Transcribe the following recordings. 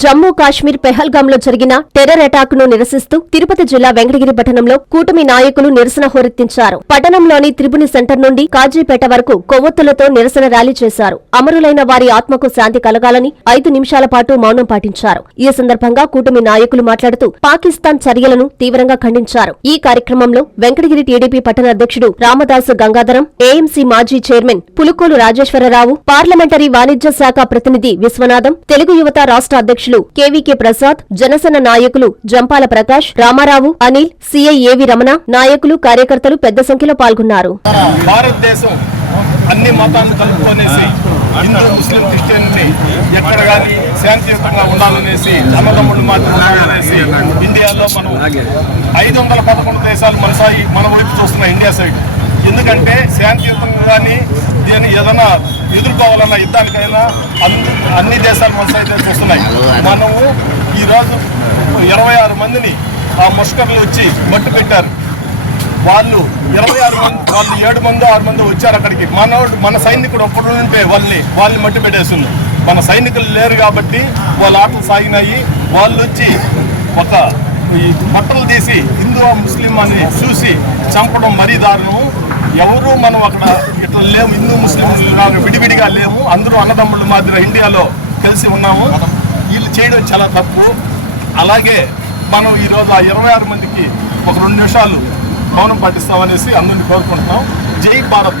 జమ్మూ కాశ్మీర్ పెహల్గాంలో జరిగిన టెర్రర్ అటాక్ను నిరసిస్తూ తిరుపతి జిల్లా వెంకటగిరి పట్టణంలో కూటమి నాయకులు నిరసన హోరెత్తించారు. పట్టణంలోని త్రిపుని సెంటర్ నుండి కాజీపేట వరకు కొవ్వొత్తులతో నిరసన ర్యాలీ చేశారు. అమరులైన వారి ఆత్మకు శాంతి కలగాలని ఐదు నిమిషాల పాటు మౌనం పాటించారు. ఈ సందర్భంగా కూటమి నాయకులు మాట్లాడుతూ పాకిస్తాన్ చర్యలను తీవ్రంగా ఖండించారు. ఈ కార్యక్రమంలో వెంకటగిరి టీడీపీ పట్టణ అధ్యక్షుడు రామదాసు గంగాధరం ఏఎంసీ మాజీ చైర్మన్ పులుకోలు రాజేశ్వరరావు పార్లమెంటరీ వాణిజ్య శాఖ ప్రతినిధి విశ్వనాథం తెలుగు యువత రాష్ట్ర అధ్యక్షులు కేవీకే ప్రసాద్ జనసేన నాయకులు జంపాల ప్రకాష్ రామారావు అనిల్ సీఐ ఏవి రమణ నాయకులు కార్యకర్తలు పెద్ద సంఖ్యలో పాల్గొన్నారు. భారతదేశం అన్ని మతాలను కలుపుకొనేసి హిందూ ముస్లిం క్రిస్టియన్ని ఎక్కడ కానీ శాంతియుతంగా ఉండాలనేసి అన్నదమ్ముళ్ళు మాత్రం ఇండియాలో మనం ఐదు వందల పదకొండు దేశాలు మన సాయి మన వైపు చూస్తున్న ఇండియా సైడ్. ఎందుకంటే శాంతియుతంగా కానీ దీన్ని ఏదైనా ఎదుర్కోవాలన్న యుద్ధానికైనా అన్ని అన్ని దేశాలు మనసైతే చూస్తున్నాయి. మనము ఈరోజు ఇరవై ఆరు మందిని ఆ ముష్కర్లు వచ్చి మట్టు పెట్టారు. వాళ్ళు ఇరవై ఆరు మంది వాళ్ళు ఏడు మంది ఆరు మంది వచ్చారు అక్కడికి. మన మన సైనికుడు ఒక్కడు ఉంటే వాళ్ళని వాళ్ళని మట్టి పెట్టేస్తుంది మన సైనికులు లేరు కాబట్టి వాళ్ళ ఆటలు సాగినాయి. వాళ్ళు వచ్చి ఒక ఈ బట్టలు తీసి హిందూ ముస్లిం అని చూసి చంపడం మరీ దారుణము. ఎవరు మనం అక్కడ ఇట్లా లేము హిందూ ముస్లిం విడివిడిగా లేము. అందరూ అన్నదమ్ముళ్ళు మాదిరి ఇండియాలో కలిసి ఉన్నాము. వీళ్ళు చేయడం చాలా తప్పు. అలాగే మనం ఈరోజు ఆ ఇరవై ఆరు మందికి ఒక రెండు నిమిషాలు మౌనం పాటిస్తామనేసి అందరిని కోరుకుంటున్నాం. జై భారత్.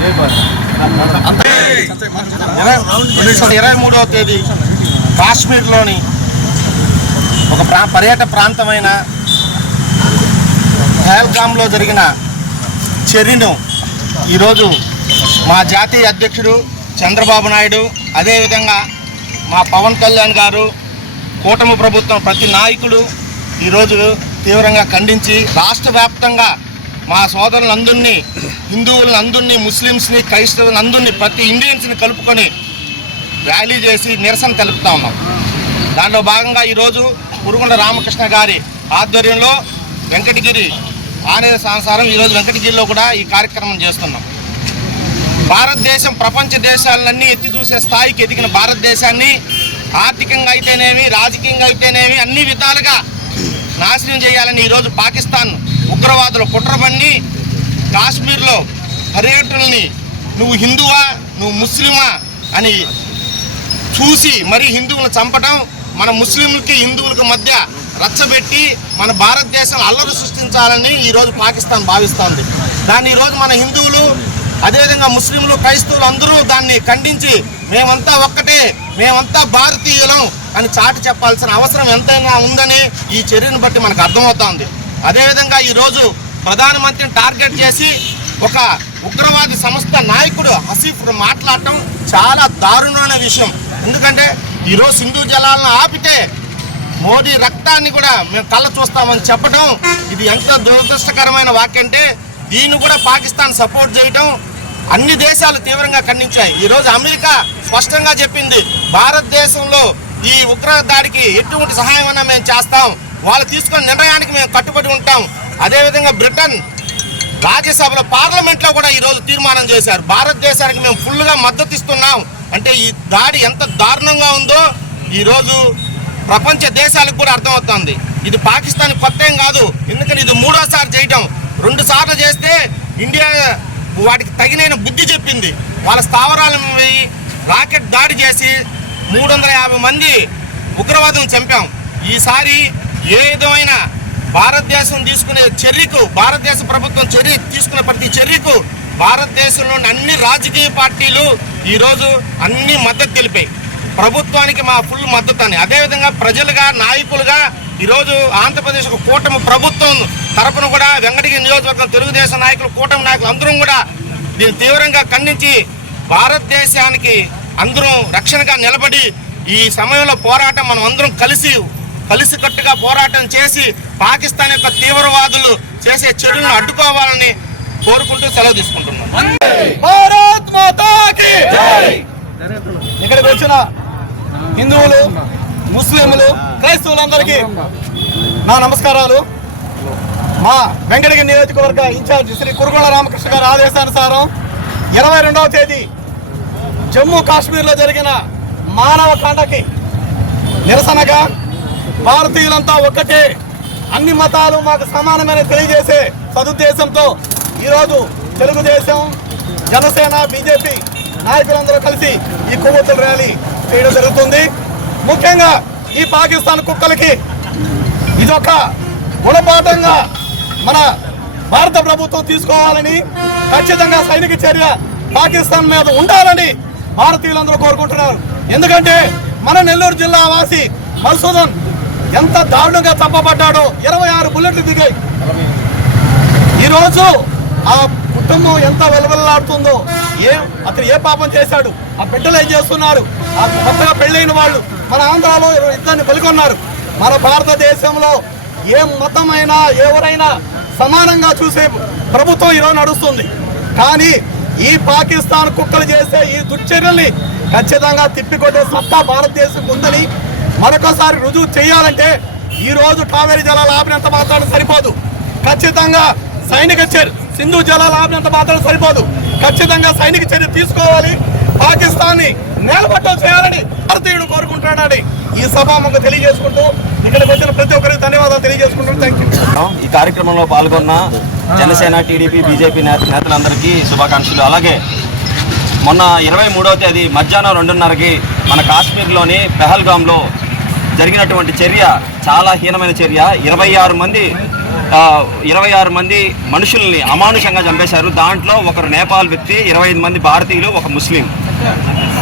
జై భారత్. ఇరవై ఇరవై మూడవ తేదీ కాశ్మీర్లోని ఒక ప్రా పర్యాటక ప్రాంతమైన పహల్గామ్లో జరిగిన చర్యను ఈరోజు మా జాతీయ అధ్యక్షుడు చంద్రబాబు నాయుడు అదేవిధంగా మా పవన్ కళ్యాణ్ గారు కూటమి ప్రభుత్వం ప్రతి నాయకుడు ఈరోజు తీవ్రంగా ఖండించి రాష్ట్ర వ్యాప్తంగా మా సోదరులందరినీ హిందువులందరినీ ముస్లిమ్స్ని క్రైస్తవులందరినీ ప్రతి ఇండియన్స్ని కలుపుకొని ర్యాలీ చేసి నిరసన తెలుపుతా ఉన్నాం. దాంట్లో భాగంగా ఈరోజు పురుగుండ రామకృష్ణ గారి ఆధ్వర్యంలో వెంకటగిరి ఆదేశానుసారం ఈరోజు వెంకటగిరిలో కూడా ఈ కార్యక్రమం చేస్తున్నాం. భారతదేశం ప్రపంచ దేశాలన్నీ ఎత్తి చూసే స్థాయికి ఎదిగిన భారతదేశాన్ని ఆర్థికంగా అయితేనేమి రాజకీయంగా అయితేనేమి అన్ని విధాలుగా నాశనం చేయాలని ఈరోజు పాకిస్తాన్ ఉగ్రవాదులు కుట్రబన్ని కాశ్మీర్లో పర్యటనల్ని నువ్వు హిందువా నువ్వు ముస్లిమా అని చూసి మరి హిందువులను చంపడం మన ముస్లింలకి హిందువులకి మధ్య రచ్చబెట్టి మన భారతదేశం అల్లరి సృష్టించాలని ఈరోజు పాకిస్తాన్ భావిస్తోంది. దాన్ని ఈరోజు మన హిందువులు అదేవిధంగా ముస్లింలు క్రైస్తవులు అందరూ దాన్ని ఖండించి మేమంతా ఒక్కటే మేమంతా భారతీయులం అని చాటి చెప్పాల్సిన అవసరం ఎంతైనా ఉందని ఈ చర్యను బట్టి మనకు అర్థమవుతోంది. అదేవిధంగా ఈరోజు ప్రధానమంత్రిని టార్గెట్ చేసి ఒక ఉగ్రవాది సంస్థ నాయకుడు హసీఫ్ మాట్లాడటం చాలా దారుణమైన విషయం. ఎందుకంటే ఈరోజు సింధు జలాలను ఆపితే మోడీ రక్తాన్ని కూడా మేము కళ్ళ చూస్తామని చెప్పడం ఇది ఎంత దురదృష్టకరమైన వాక్యంటే దీన్ని కూడా పాకిస్తాన్ సపోర్ట్ చేయటం అన్ని దేశాలు తీవ్రంగా ఖండించాయి. ఈరోజు అమెరికా స్పష్టంగా చెప్పింది భారతదేశంలో ఈ ఉగ్ర దాడికి ఎటువంటి సహాయం అన్నా మేము చేస్తాం వాళ్ళు తీసుకున్న నిర్ణయానికి మేము కట్టుబడి ఉంటాం. అదేవిధంగా బ్రిటన్ రాజ్యసభలో పార్లమెంట్లో కూడా ఈరోజు తీర్మానం చేశారు. భారతదేశానికి మేము ఫుల్గా మద్దతు ఇస్తున్నాం అంటే ఈ దాడి ఎంత దారుణంగా ఉందో ఈరోజు ప్రపంచ దేశాలకు కూడా అర్థమవుతోంది. ఇది పాకిస్తాన్ కొత్త ఏం కాదు. ఎందుకని ఇది మూడోసారి చేయటం. రెండు సార్లు చేస్తే ఇండియా వాటికి తగినైన బుద్ధి చెప్పింది. వాళ్ళ స్థావరాల రాకెట్ దాడి చేసి మూడు వందల యాభై మంది ఉగ్రవాదం చంపాం. ఈసారి ఏ విధమైన భారతదేశం తీసుకునే చర్యకు భారతదేశ ప్రభుత్వం చర్య తీసుకునే ప్రతి చర్యకు భారతదేశంలోని అన్ని రాజకీయ పార్టీలు ఈరోజు అన్ని మద్దతు తెలిపాయి. ప్రభుత్వానికి మా ఫుల్ మద్దతు అని. అదేవిధంగా ప్రజలుగా నాయకులుగా ఈరోజు ఆంధ్రప్రదేశ్ ఒక కూటమి ప్రభుత్వం తరపున కూడా వెంకటగిరి నియోజకవర్గం తెలుగుదేశం నాయకులు కూటమి నాయకులు అందరం కూడా దీన్ని తీవ్రంగా ఖండించి భారతదేశానికి అందరం రక్షణగా నిలబడి ఈ సమయంలో పోరాటం మనం అందరం కలిసి కలిసికట్టుగా పోరాటం చేసి పాకిస్తాన్ యొక్క తీవ్రవాదులు చేసే చర్యలను అడ్డుకోవాలని కోరుకుంటూ సెలవు తీసుకుంటున్నాం. భారత్ మాతాకి ఇక్కడికి వచ్చిన హిందువులు ముస్లింలు క్రైస్తవులందరికీ నా నమస్కారాలు. మా వెంకటగిరి నియోజకవర్గ ఇన్ఛార్జ్ శ్రీ కురుగొండ రామకృష్ణ గారి ఆదేశానుసారం ఇరవై రెండవ తేదీ జమ్మూ కాశ్మీర్లో జరిగిన మానవ కాండకి నిరసనగా భారతీయులంతా ఒక్కటే అన్ని మతాలు మాకు సమానమైన తెలియజేసే సదుద్దేశంతో ఈరోజు తెలుగుదేశం జనసేన బీజేపీ నాయకులందరూ కలిసి ఈ కొవ్వొత్తుల ర్యాలీ చేయడం జరుగుతుంది. ముఖ్యంగా ఈ పాకిస్తాన్ కుక్కలకి ఇదొక గుణపాఠంగా మన భారత ప్రభుత్వం తీసుకోవాలని ఖచ్చితంగా సైనిక చర్య పాకిస్తాన్ మీద ఉండాలని భారతీయులందరూ కోరుకుంటున్నారు. ఎందుకంటే మన నెల్లూరు జిల్లా వాసి మధుసూదన్ ఎంత దారుణంగా చంపబడ్డాడో ఇరవై ఆరు బుల్లెట్లు దిగాయి. ఈరోజు ఆ కుటుంబం ఎంత వెలవెల్లాడుతుందో ఏ అతను ఏ పాపం చేశాడు ఆ బిడ్డలు ఏం చేస్తున్నారు? ఆ కొత్తగా పెళ్ళైన వాళ్ళు మన ఆంధ్రాలో ఇద్దరిని పలుకొన్నారు మన భారతదేశంలో ఏ మతమైనా ఎవరైనా సమానంగా చూసే ప్రభుత్వం ఈరోజు నడుస్తుంది. కానీ ఈ పాకిస్తాన్ కుక్కలు చేసే ఈ దుశ్చర్యల్ని ఖచ్చితంగా తిప్పికొట్టే సత్తా భారతదేశం ఉందని మరొకసారి రుజువు చేయాలంటే ఈరోజు రోజు కావేరీ జలాలు ఆపినంత మాత్రాన సరిపోదు. ఖచ్చితంగా సైనిక చర్య సింధు జలాలు ఆపినంత మాత్రం సరిపోదు. ఖచ్చితంగా సైనిక చర్య తీసుకోవాలి. పాకిస్తాన్ని నేలబట్టం చేయాలని భారతీయుడు కోరుకుంటున్నాడని ఈ సభాముఖ తెలియజేసుకుంటూ ఇక్కడికి వచ్చిన ప్రతి ఒక్కరికి ధన్యవాదాలు తెలియజేసుకుంటున్నాను థ్యాంక్ యూ ఈ కార్యక్రమంలో పాల్గొన్న జనసేన టీడీపీ బీజేపీ నేత నేతలందరికీ శుభాకాంక్షలు. అలాగే మొన్న ఇరవై మూడవ తేదీ మధ్యాహ్నం రెండున్నరకి మన కాశ్మీర్లోని పెహల్గాంలో జరిగినటువంటి చర్య చాలా హీనమైన చర్య. ఇరవై ఆరు మంది ఇరవై ఆరు మంది మనుషుల్ని అమానుషంగా చంపేశారు. దాంట్లో ఒకరు నేపాల్ వ్యక్తి ఇరవై ఐదు మంది భారతీయులు ఒక ముస్లిం.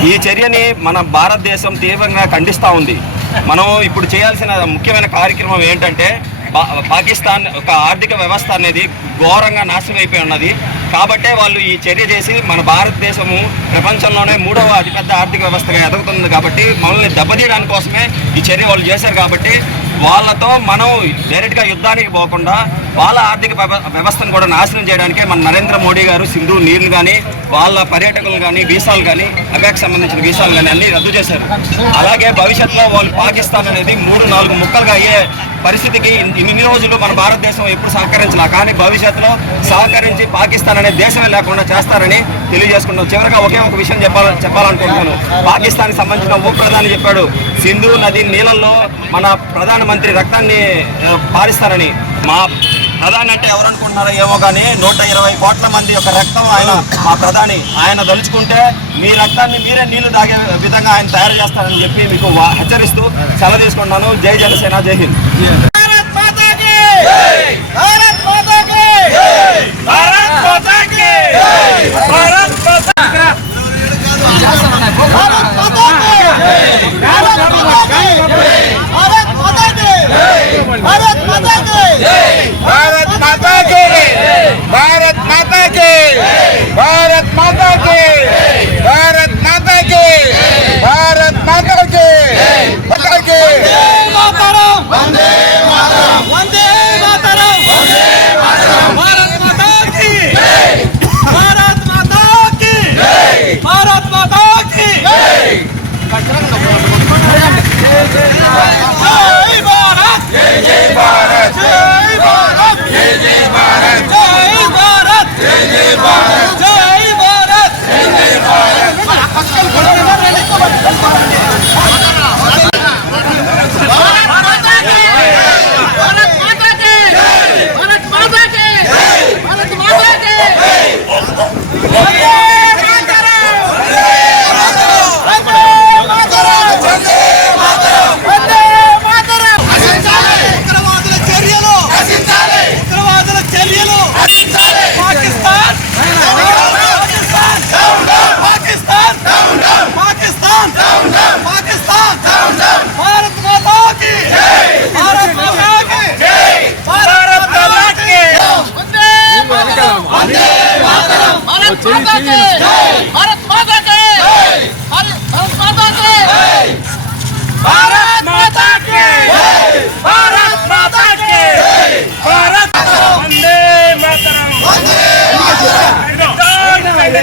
ఈ చర్యని మన భారతదేశం తీవ్రంగా ఖండిస్తూ ఉంది. మనం ఇప్పుడు చేయాల్సిన ముఖ్యమైన కార్యక్రమం ఏంటంటే పా- పాకిస్తాన్ ఒక ఆర్థిక వ్యవస్థ అనేది ఘోరంగా నాశనం అయిపోయి ఉన్నది. కాబట్టే వాళ్ళు ఈ చర్య చేసి మన భారతదేశము ప్రపంచంలోనే మూడవ అతిపెద్ద ఆర్థిక వ్యవస్థగా ఎదుగుతుంది కాబట్టి మనల్ని దెబ్బతీయడానికి కోసమే ఈ చర్య వాళ్ళు చేశారు కాబట్టి వాళ్ళతో మనం డైరెక్ట్గా యుద్ధానికి పోకుండా వాళ్ళ ఆర్థిక వ్యవ- వ్యవస్థను కూడా నాశనం చేయడానికే మన నరేంద్ర మోడీ గారు సింధు నీళ్ళు కానీ వాళ్ళ పర్యాటకులు కానీ వీసాలు కానీ అబ్యాక్ సంబంధించిన వీసాలు కానీ అన్ని రద్దు చేశారు. అలాగే భవిష్యత్తులో వాళ్ళు పాకిస్తాన్ అనేది మూడు నాలుగు ముక్కలుగా అయ్యే పరిస్థితికి ఇన్ని రోజులు మన భారతదేశం ఎప్పుడు సహకరించలా. కానీ భవిష్యత్తులో సహకరించి పాకిస్తాన్ చేస్తారని దేశమే లేకుండా చేస్తారని తెలియజేసుకుంటాం చివరిగా ఒకే ఒక విషయం చెప్పాల చెప్పాలనుకుంటున్నాను. పాకిస్తాన్కి సంబంధించిన ఉప ప్రధాని చెప్పాడు సింధు నది నీళ్ళల్లో మన ప్రధానమంత్రి రక్తాన్ని పారిస్తారని. మా ప్రధాని అంటే ఎవరనుకుంటున్నారో ఏమో కానీ నూట ఇరవై కోట్ల మంది యొక్క రక్తం ఆయన మా ప్రధాని ఆయన దలుచుకుంటే మీ రక్తాన్ని మీరే నీళ్ళు తాగే విధంగా ఆయన తయారు చేస్తారని చెప్పి మీకు హెచ్చరిస్తూ సెలవు తీసుకుంటున్నాను. జై జనసేన జై హింద్.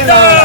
Bye.